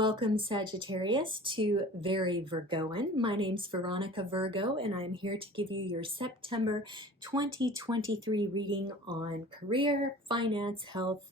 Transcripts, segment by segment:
Welcome, Sagittarius, to Very Virgoan. My name's Veronica Virgo, and I'm here to give you your September 2023 reading on career, finance, health,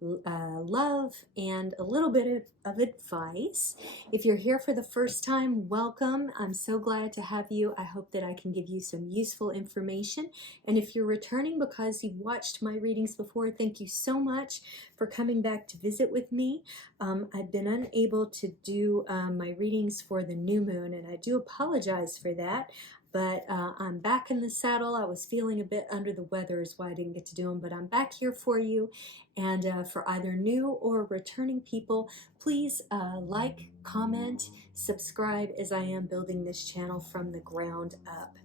love, and a little bit of advice. If you're here for the first time, welcome. I'm so glad to have you. I hope that I can give you some useful information. And if you're returning because you've watched my readings before, thank you so much for coming back to visit with me. I've been unable to do my readings for the new moon, and I do apologize for that. But I'm back in the saddle. I was feeling a bit under the weather is why I didn't get to do them, but I'm back here for you. And for either new or returning people, please like, comment, subscribe, as I am building this channel from the ground up.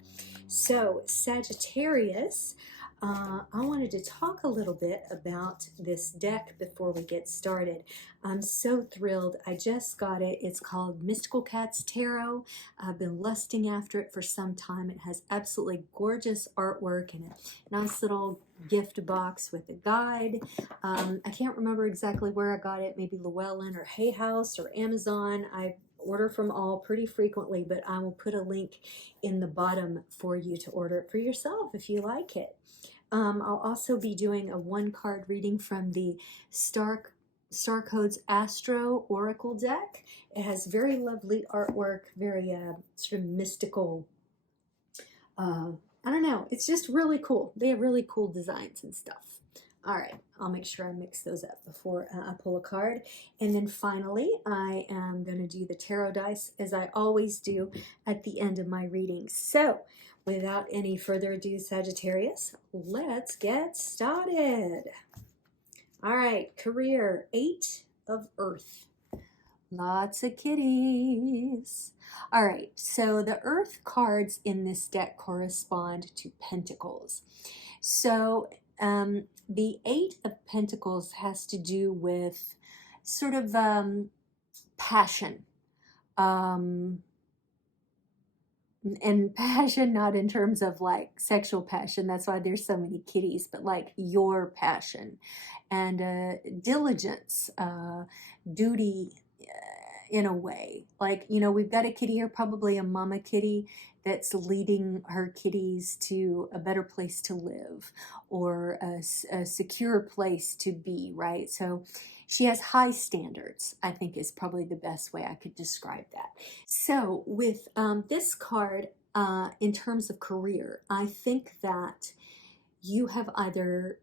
So Sagittarius, I wanted to talk a little bit about this deck before we get started. I'm so thrilled. I just got it. It's called Mystical Cats Tarot. I've been lusting after it for some time. It has absolutely gorgeous artwork and a nice little gift box with a guide. I can't remember exactly where I got it, maybe Llewellyn or Hay House or Amazon. I order from all pretty frequently, but I will put a link in the bottom for you to order it for yourself if you like it. I'll also be doing a one-card reading from the Starcode's Astro Oracle deck. It has very lovely artwork, very sort of mystical. I don't know, it's just really cool. They have really cool designs and stuff. All right, I'll make sure I mix those up before I pull a card. And then finally, I am going to do the tarot dice, as I always do at the end of my readings. So, without any further ado, Sagittarius, let's get started. All right, career, 8 of Earth. Lots of kitties. All right, so the Earth cards in this deck correspond to Pentacles. So the 8 of Pentacles has to do with sort of passion. And passion, not in terms of like sexual passion, that's why there's so many kitties, but like your passion and diligence, duty, in a way. Like, you know, we've got a kitty here, probably a mama kitty, that's leading her kitties to a better place to live or a secure place to be, right? So she has high standards, I think, is probably the best way I could describe that. So with this card, in terms of career, I think that you have either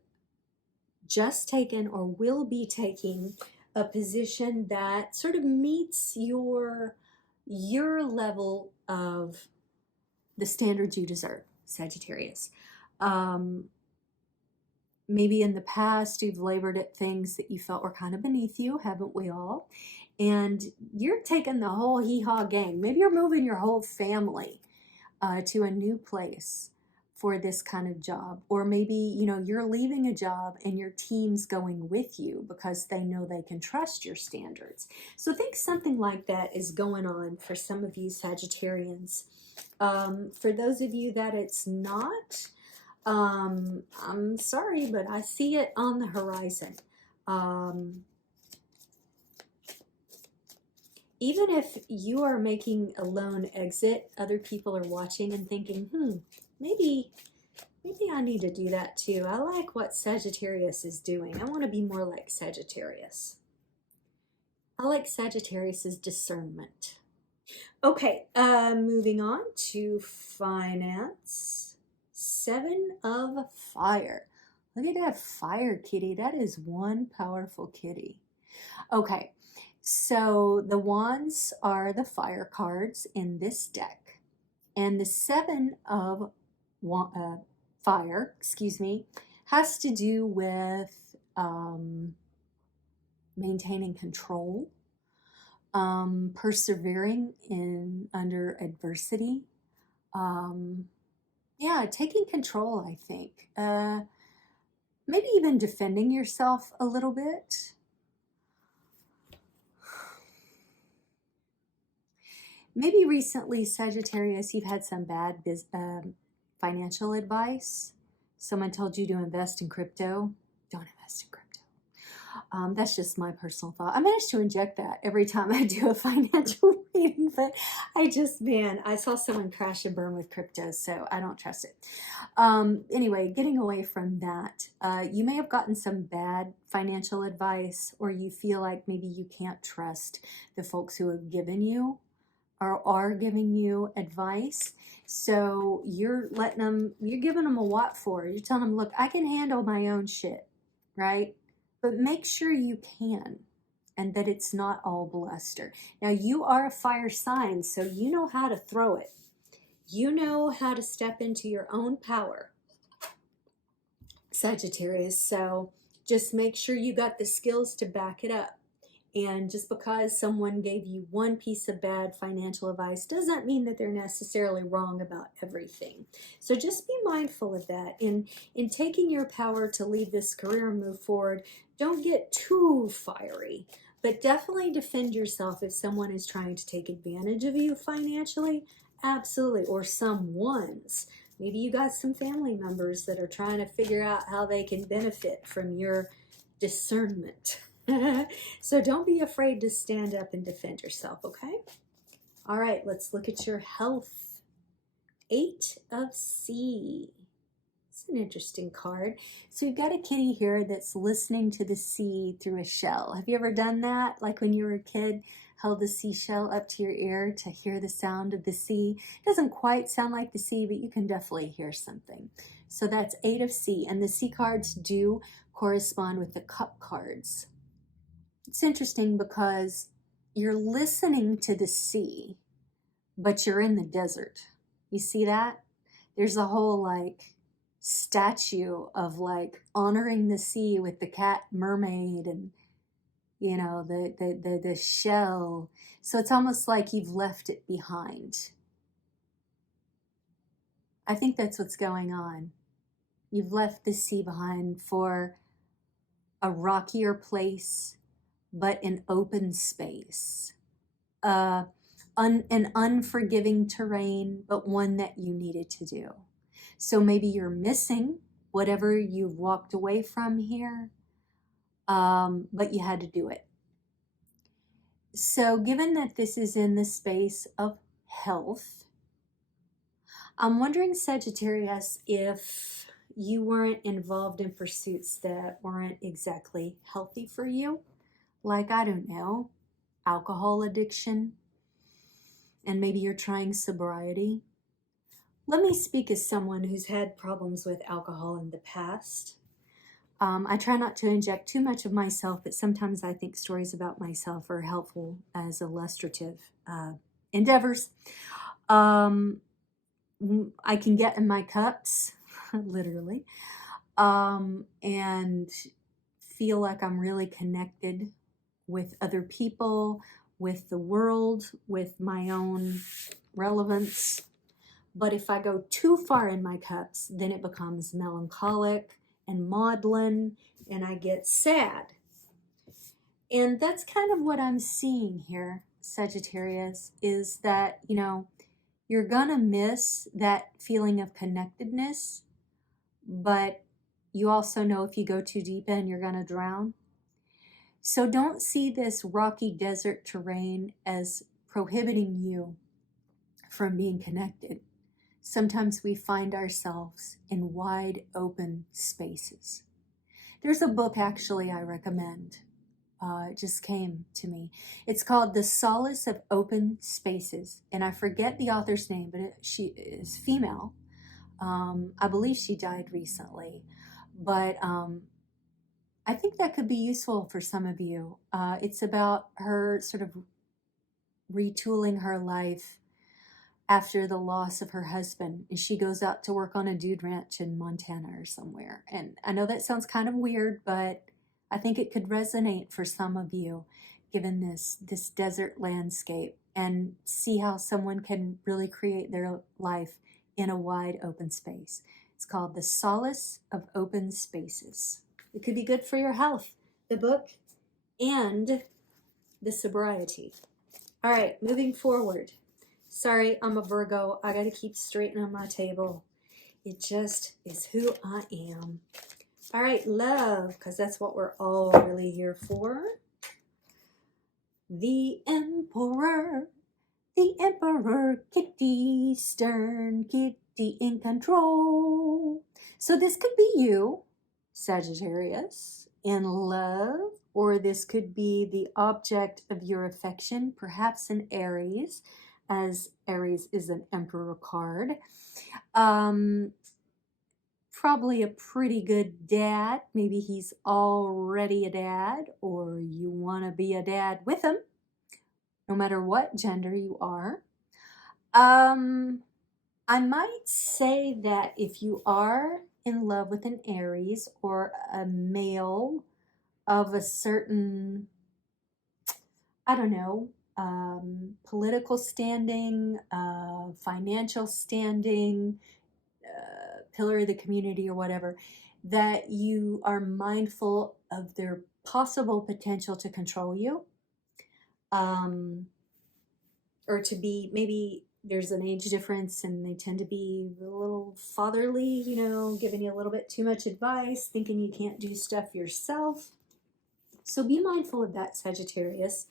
just taken or will be taking a position that sort of meets your level of the standards you deserve, Sagittarius. Maybe in the past you've labored at things that you felt were kind of beneath you, haven't we all? And you're taking the whole hee-haw gang. Maybe you're moving your whole family to a new place for this kind of job. Or maybe, you know, you're leaving a job and your team's going with you because they know they can trust your standards. So I think something like that is going on for some of you Sagittarians. For those of you that it's not, I'm sorry, but I see it on the horizon. Even if you are making a lone exit, other people are watching and thinking, maybe I need to do that too. I like what Sagittarius is doing. I want to be more like Sagittarius. I like Sagittarius's discernment. Okay, moving on to finance. 7 of Fire. Look at that fire kitty. That is one powerful kitty. Okay, so the wands are the fire cards in this deck. And the 7 of fire, has to do with maintaining control, persevering under adversity. Yeah, taking control, I think. Maybe even defending yourself a little bit. Maybe recently, Sagittarius, you've had some bad financial advice. Someone told you to invest in crypto. Don't invest in crypto. That's just my personal thought. I managed to inject that every time I do a financial reading, but man, I saw someone crash and burn with crypto, so I don't trust it. Anyway, getting away from that, you may have gotten some bad financial advice, or you feel like maybe you can't trust the folks who have given you or are giving you advice. So you're giving them a what for? You're telling them, look, I can handle my own shit, right? But make sure you can, and that it's not all bluster. Now, you are a fire sign, so you know how to throw it. You know how to step into your own power, Sagittarius. So just make sure you got the skills to back it up. And just because someone gave you one piece of bad financial advice doesn't mean that they're necessarily wrong about everything. So just be mindful of that. In taking your power to leave this career and move forward, don't get too fiery, but definitely defend yourself if someone is trying to take advantage of you financially. Absolutely. Or someone's. Maybe you got some family members that are trying to figure out how they can benefit from your discernment. So don't be afraid to stand up and defend yourself, okay? All right, let's look at your health. 8 of sea. It's an interesting card. So you've got a kitty here that's listening to the sea through a shell. Have you ever done that? Like when you were a kid, held the seashell up to your ear to hear the sound of the sea. It doesn't quite sound like the sea, but you can definitely hear something. So that's 8 of sea, and the sea cards do correspond with the cup cards. It's interesting because you're listening to the sea, but you're in the desert. You see that? There's a whole like statue of like honoring the sea with the cat mermaid and, you know, the shell. So it's almost like you've left it behind. I think that's what's going on. You've left the sea behind for a rockier place, but an open space, an unforgiving terrain, but one that you needed to do. So maybe you're missing whatever you've walked away from here, but you had to do it. So given that this is in the space of health, I'm wondering, Sagittarius, if you weren't involved in pursuits that weren't exactly healthy for you. Like, I don't know, alcohol addiction, and maybe you're trying sobriety. Let me speak as someone who's had problems with alcohol in the past. I try not to inject too much of myself, but sometimes I think stories about myself are helpful as illustrative endeavors. I can get in my cups, literally, and feel like I'm really connected with other people, with the world, with my own relevance. But if I go too far in my cups, then it becomes melancholic and maudlin, and I get sad. And that's kind of what I'm seeing here, Sagittarius, is that, you know, you're gonna miss that feeling of connectedness, but you also know if you go too deep in, you're gonna drown. So don't see this rocky desert terrain as prohibiting you from being connected. Sometimes we find ourselves in wide open spaces. There's a book actually I recommend. It just came to me. It's called The Solace of Open Spaces. And I forget the author's name, but she is female. I believe she died recently. But I think that could be useful for some of you. It's about her sort of retooling her life after the loss of her husband. And she goes out to work on a dude ranch in Montana or somewhere. And I know that sounds kind of weird, but I think it could resonate for some of you, given this desert landscape, and see how someone can really create their life in a wide open space. It's called The Solace of Open Spaces. It could be good for your health, the book, and the sobriety. All right, moving forward. Sorry, I'm a Virgo. I got to keep straight on my table. It just is who I am. All right, love, because that's what we're all really here for. The Emperor, Kitty, stern Kitty in control. So this could be you, Sagittarius, in love, or this could be the object of your affection, perhaps an Aries, as Aries is an Emperor card. Probably a pretty good dad. Maybe he's already a dad, or you want to be a dad with him, no matter what gender you are. I might say that if you are in love with an Aries or a male of a certain, I don't know, political standing, financial standing, pillar of the community or whatever, that you are mindful of their possible potential to control you, or to be, maybe there's an age difference and they tend to be a little fatherly, you know, giving you a little bit too much advice, thinking you can't do stuff yourself. So be mindful of that, Sagittarius.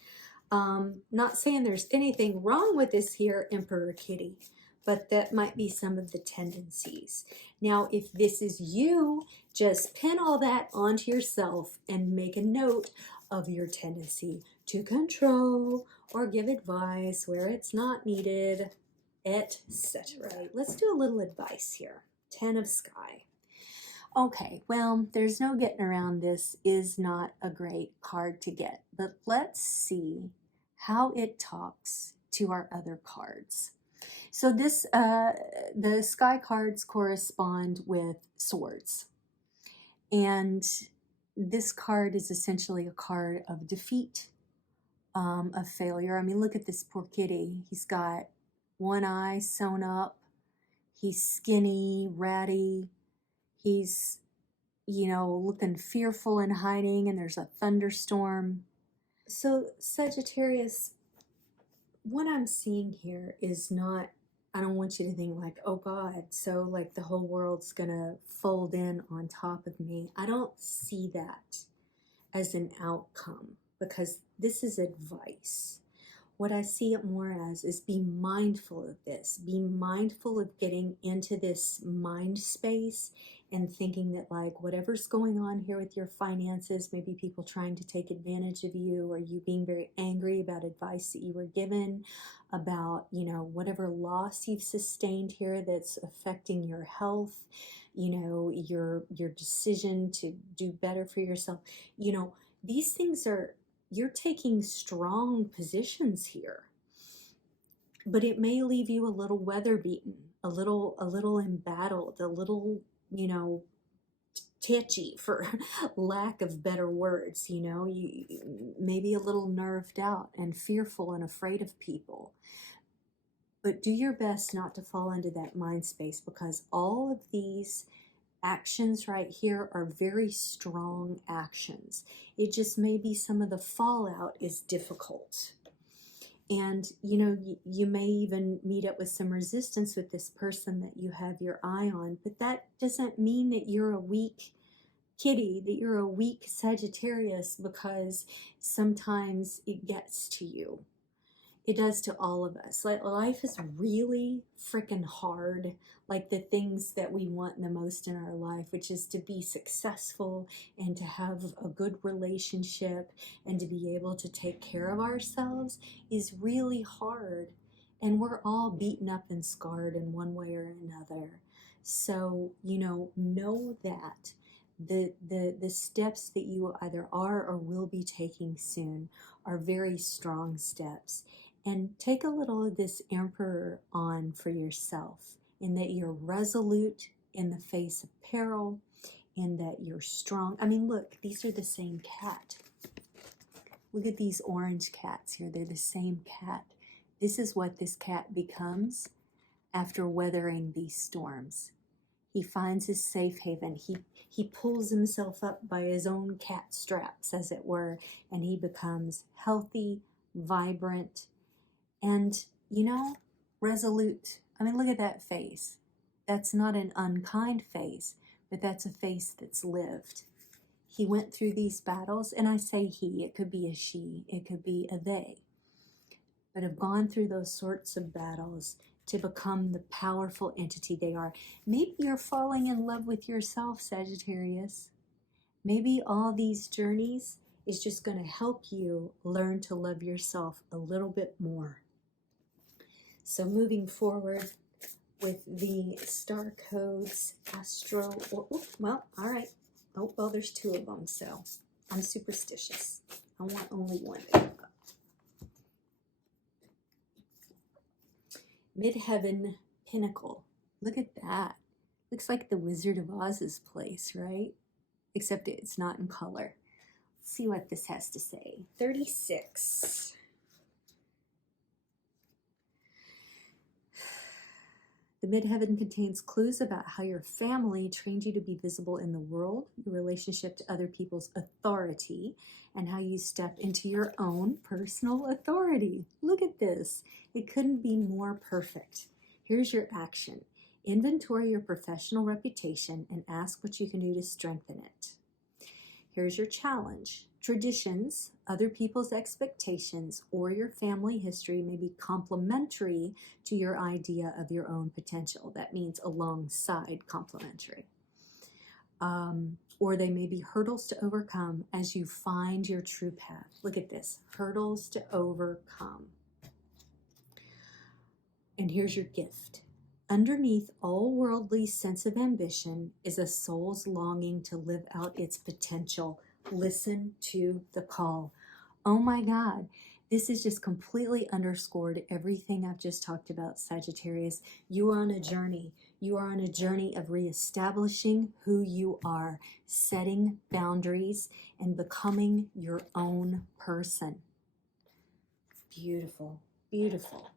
Not saying there's anything wrong with this here, Emperor Kitty, but that might be some of the tendencies. Now, if this is you, just pin all that onto yourself and make a note of your tendency to control or give advice where it's not needed, etc. Let's do a little advice here. 10 of Sky. Okay, well, there's no getting around this. Is not a great card to get, but let's see how it talks to our other cards. So this, the Sky cards correspond with swords, and this card is essentially a card of defeat, of failure. I mean, look at this poor kitty. He's got one eye sewn up. He's skinny, ratty. He's, you know, looking fearful and hiding, and there's a thunderstorm. So Sagittarius, what I'm seeing here is not, I don't want you to think like, oh God, so like the whole world's gonna fold in on top of me. I don't see that as an outcome, because this is advice. What I see it more as is be mindful of this. Be mindful of getting into this mind space and thinking that like whatever's going on here with your finances, maybe people trying to take advantage of you, or you being very angry about advice that you were given, about, you know, whatever loss you've sustained here that's affecting your health, you know, your decision to do better for yourself. You know, these things are, you're taking strong positions here, but it may leave you a little weather beaten, a little embattled, a little, you know, titchy, for lack of better words. You know, you maybe a little nerved out and fearful and afraid of people. But do your best not to fall into that mind space, because all of these actions right here are very strong actions. It just may be some of the fallout is difficult. And, you know, you may even meet up with some resistance with this person that you have your eye on, but that doesn't mean that you're a weak kitty, that you're a weak Sagittarius, because sometimes it gets to you. It does to all of us. Like, life is really freaking hard. Like the things that we want the most in our life, which is to be successful and to have a good relationship and to be able to take care of ourselves, is really hard. And we're all beaten up and scarred in one way or another. So, you know that the steps that you either are or will be taking soon are very strong steps. And take a little of this Emperor on for yourself, in that you're resolute in the face of peril, in that you're strong. I mean, look, these are the same cat. Look at these orange cats here. They're the same cat. This is what this cat becomes after weathering these storms. He finds his safe haven. He pulls himself up by his own cat straps, as it were, and he becomes healthy, vibrant, and, you know, resolute. I mean, look at that face. That's not an unkind face, but that's a face that's lived. He went through these battles, and I say he, it could be a she, it could be a they, but have gone through those sorts of battles to become the powerful entity they are. Maybe you're falling in love with yourself, Sagittarius. Maybe all these journeys is just going to help you learn to love yourself a little bit more. So moving forward with the star codes, Astro, well, all right. Oh, well, there's 2 of them, so I'm superstitious. I want only one to come up. Midheaven Pinnacle. Look at that. Looks like the Wizard of Oz's place, right? Except it's not in color. Let's see what this has to say. 36. The midheaven contains clues about how your family trained you to be visible in the world, your relationship to other people's authority, and how you step into your own personal authority. Look at this. It couldn't be more perfect. Here's your action. Inventory your professional reputation and ask what you can do to strengthen it. Here's your challenge. Traditions, other people's expectations, or your family history may be complementary to your idea of your own potential. That means alongside complementary. Or they may be hurdles to overcome as you find your true path. Look at this, hurdles to overcome. And here's your gift. Underneath all worldly sense of ambition is a soul's longing to live out its potential. Listen to the call. Oh my God, this is just completely underscored everything I've just talked about, Sagittarius. You are on a journey. You are on a journey of reestablishing who you are, setting boundaries, and becoming your own person. Beautiful, beautiful.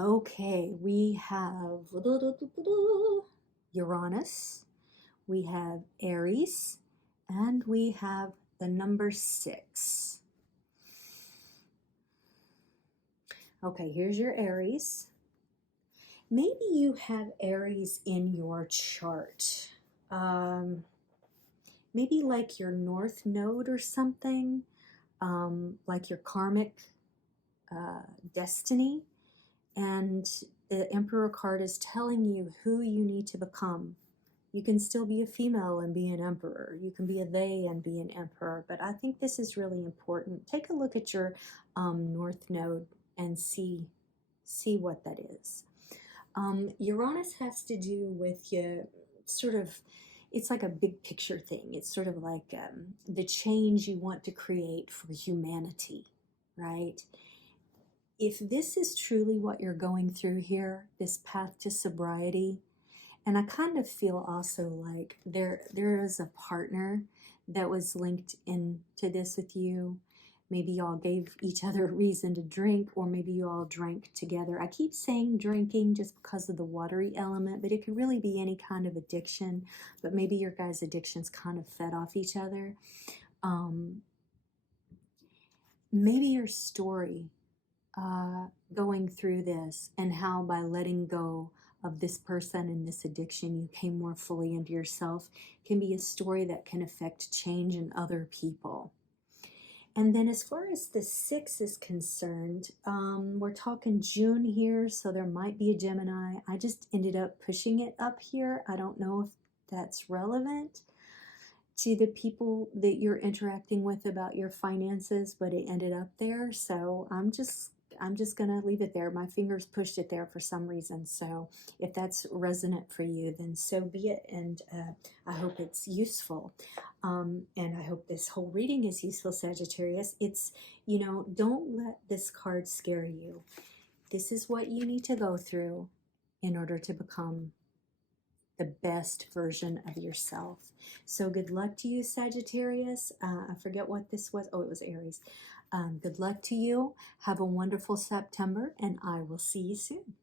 Okay, we have Uranus, we have Aries, and we have the number 6. Okay, here's your Aries. Maybe you have Aries in your chart. Maybe like your North Node or something, like your karmic destiny. And the Emperor card is telling you who you need to become. You can still be a female and be an emperor. You can be a they and be an emperor. But I think this is really important. Take a look at your North Node and see what that is. Uranus has to do with you sort of, it's like a big picture thing. It's sort of like the change you want to create for humanity, right? If this is truly what you're going through here, this path to sobriety, and I kind of feel also like there is a partner that was linked into this with you. Maybe y'all gave each other a reason to drink, or maybe you all drank together. I keep saying drinking just because of the watery element, but it could really be any kind of addiction, but maybe your guys' addictions kind of fed off each other. Maybe your story going through this, and how by letting go of this person and this addiction you came more fully into yourself, can be a story that can affect change in other people. And then as far as the 6 is concerned, we're talking June here, so there might be a Gemini. I just ended up pushing it up here. I don't know if that's relevant to the people that you're interacting with about your finances, but it ended up there. So I'm just going to leave it there. My fingers pushed it there for some reason. So if that's resonant for you, then so be it. And I hope it's useful. And I hope this whole reading is useful, Sagittarius. It's, don't let this card scare you. This is what you need to go through in order to become the best version of yourself. So good luck to you, Sagittarius. I forget what this was. Oh, it was Aries. Good luck to you. Have a wonderful September, and I will see you soon.